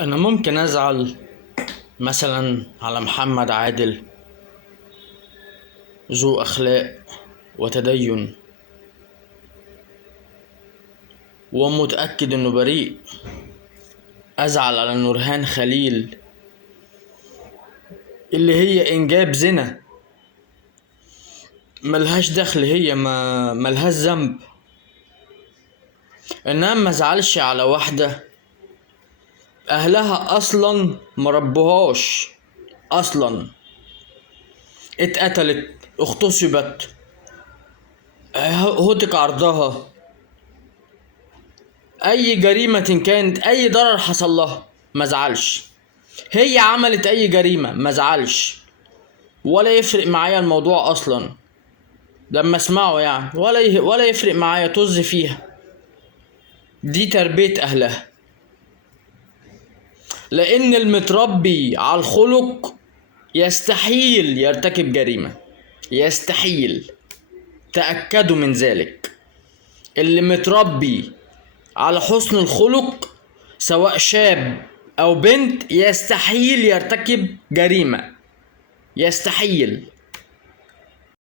انا ممكن ازعل مثلا على محمد عادل، ذو اخلاق وتدين، ومتأكد انه بريء. ازعل على نورهان خليل اللي هي انجاب زنا، ملهاش دخل، هي ما ملهاش ذنب. انما ما ازعلش على واحدة اهلها اصلا مربوهاش، اصلا اتقتلت، اغتصبت، هتك عرضها، اي جريمة كانت، اي ضرر حصل لها ما ازعلش. هي عملت اي جريمة ما ازعلش، ولا يفرق معايا الموضوع اصلا لما اسمعه، يعني ولا يفرق معايا، طز فيها. دي تربية اهلها، لان المتربي على الخلق يستحيل يرتكب جريمة، يستحيل، تأكدوا من ذلك. اللي متربي على حسن الخلق سواء شاب او بنت يستحيل يرتكب جريمة، يستحيل.